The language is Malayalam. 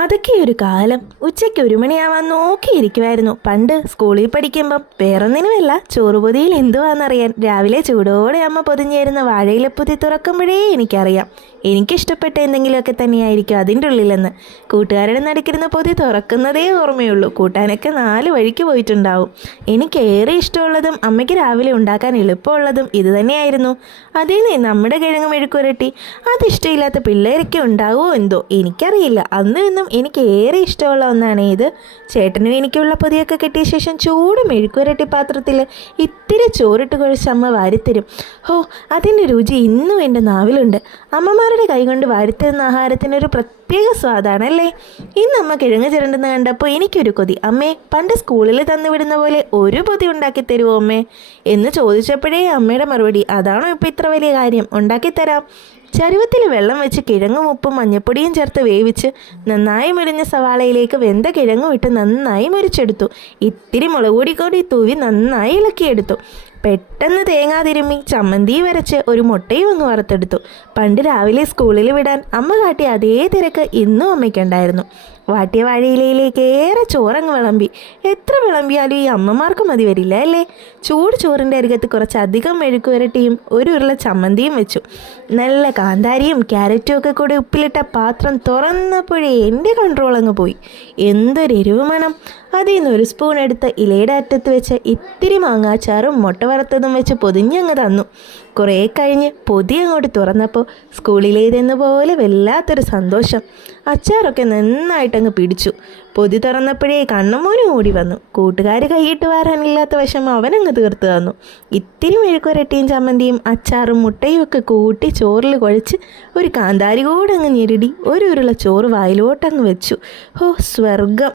അതൊക്കെ ഒരു കാലം. ഉച്ചയ്ക്ക് 1 മണിയാവാൻ നോക്കിയിരിക്കുമായിരുന്നു പണ്ട് സ്കൂളിൽ പഠിക്കുമ്പം. വേറൊന്നിനുമല്ല, ചോറുപൊതിയിൽ എന്തുവാണെന്നറിയാൻ രാവിലെ ചൂടോടെ അമ്മ പൊതിഞ്ഞേരുന്ന വാഴയിലപ്പൊതി തുറക്കുമ്പോഴേ എനിക്കറിയാം എനിക്കിഷ്ടപ്പെട്ട എന്തെങ്കിലുമൊക്കെ തന്നെയായിരിക്കും അതിൻ്റെ ഉള്ളിലെന്ന്. കൂട്ടുകാരുടെ നടുക്കിരുന്ന പൊതി തുറക്കുന്നതേ ഓർമ്മയുള്ളൂ. കൂട്ടാനൊക്കെ 4 വഴിക്ക് പോയിട്ടുണ്ടാവും. എനിക്കേറെ ഇഷ്ടമുള്ളതും അമ്മയ്ക്ക് രാവിലെ ഉണ്ടാക്കാൻ എളുപ്പമുള്ളതും ഇത് തന്നെയായിരുന്നു. അതേന്നേ നമ്മുടെ കിഴങ്ങ് മെഴുക്കുരട്ടി. അതിഷ്ടമില്ലാത്ത പിള്ളേരൊക്കെ ഉണ്ടാവുമോ എന്തോ, എനിക്കറിയില്ല. അന്നും ഇന്നും എനിക്ക് ഏറെ ഇഷ്ടമുള്ള ഒന്നാണ് ഇത്. ചേട്ടനും എനിക്കുള്ള പൊതിയൊക്കെ കിട്ടിയ ശേഷം ചൂട് മെഴുക്കുരട്ടി പാത്രത്തിൽ ഇത്തിരി ചോറിട്ട് കുഴച്ച് അമ്മ വാരിത്തരും. അതിൻ്റെ രുചി ഇന്നും എൻ്റെ നാവിലുണ്ട്. അമ്മമാരുടെ കൈകൊണ്ട് വാരിത്തരുന്ന ആഹാരത്തിനൊരു പ്രത്യേക സ്വാദാണല്ലേ. ഇന്ന് അമ്മ കിഴങ്ങ് ചിരണ്ടെന്ന് കണ്ടപ്പോൾ എനിക്കൊരു കൊതി. അമ്മേ, പണ്ട് സ്കൂളിൽ തന്നുവിടുന്ന പോലെ ഒരു പൊതി ഉണ്ടാക്കി തരുമോ അമ്മേ എന്ന് ചോദിച്ചപ്പോഴേ അമ്മയുടെ മറുപടി, അതാണോ ഇപ്പോൾ ഇത്ര വലിയ കാര്യം, ഉണ്ടാക്കിത്തരാം. ചരുവത്തിൽ വെള്ളം വെച്ച് കിഴങ്ങും ഉപ്പും മഞ്ഞപ്പൊടിയും ചേർത്ത് വേവിച്ച് നന്നായി മുരിഞ്ഞ സവാളയിലേക്ക് വെന്ത കിഴങ്ങും ഇട്ട് നന്നായി മുരിച്ചെടുത്തു. ഇത്തിരി മുളക് പൊടി കൂടി തൂവി നന്നായി ഇളക്കിയെടുത്തു. പെട്ടെന്ന് തേങ്ങ തിരുമ്മി ചമ്മന്തി വരച്ച് ഒരു മുട്ടയും ഒന്ന് വറുത്തെടുത്തു. പണ്ട് രാവിലെ സ്കൂളിൽ വിടാൻ അമ്മ കാട്ടിയ അതേ തിരക്ക് ഇന്നും അമ്മയ്ക്കുണ്ടായിരുന്നു. വാട്ടിയ വാഴയിലയിലേക്ക് ഏറെ ചോറങ്ങ് വിളമ്പി. എത്ര വിളമ്പിയാലും ഈ അമ്മമാർക്ക് മതി വരില്ല അല്ലേ. ചൂട് ചോറിൻ്റെ അരികത്ത് കുറച്ചധികം മെഴുക്കുവരട്ടിയും 1 ഉരുള ചമ്മന്തിയും വെച്ചു. നല്ല കാന്താരിയും ക്യാരറ്റും ഒക്കെ കൂടി ഉപ്പിലിട്ട പാത്രം തുറന്നപ്പോഴേ എൻ്റെ കൺട്രോൾ അങ്ങ് പോയി. എന്തൊരു എരിവ് മണം. അതിൽ നിന്ന് 1 സ്പൂൺ എടുത്ത് ഇലയുടെ അറ്റത്ത് വെച്ച് ഇത്തിരി മാങ്ങാച്ചാറും മുട്ട വറുത്തതും വെച്ച് പൊതിഞ്ഞങ്ങ് തന്നു. കുറേ കഴിഞ്ഞ് പൊതി അങ്ങോട്ട് തുറന്നപ്പോൾ സ്കൂളിലേതെന്ന പോലെ വല്ലാത്തൊരു സന്തോഷം. അച്ചാറൊക്കെ നന്നായിട്ടങ്ങ് പിടിച്ചു. പൊതി തുറന്നപ്പോഴേ കണ്ണുമോനും ഓടി വന്നു. കൂട്ടുകാർ കൈയിട്ട് വാരാനില്ലാത്ത വശം അവനങ്ങ് തീർത്ത് തന്നു. ഇത്തിരി മെഴുക്കുരട്ടിയും ചമ്മന്തിയും അച്ചാറും മുട്ടയും ഒക്കെ കൂട്ടി ചോറിൽ കുഴച്ച് ഒരു കാന്താരി കൂടെ അങ്ങ് ഞെരടി 1 ഉരുള ചോറ് വായിലോട്ടങ്ങ് വെച്ചു. സ്വർഗം.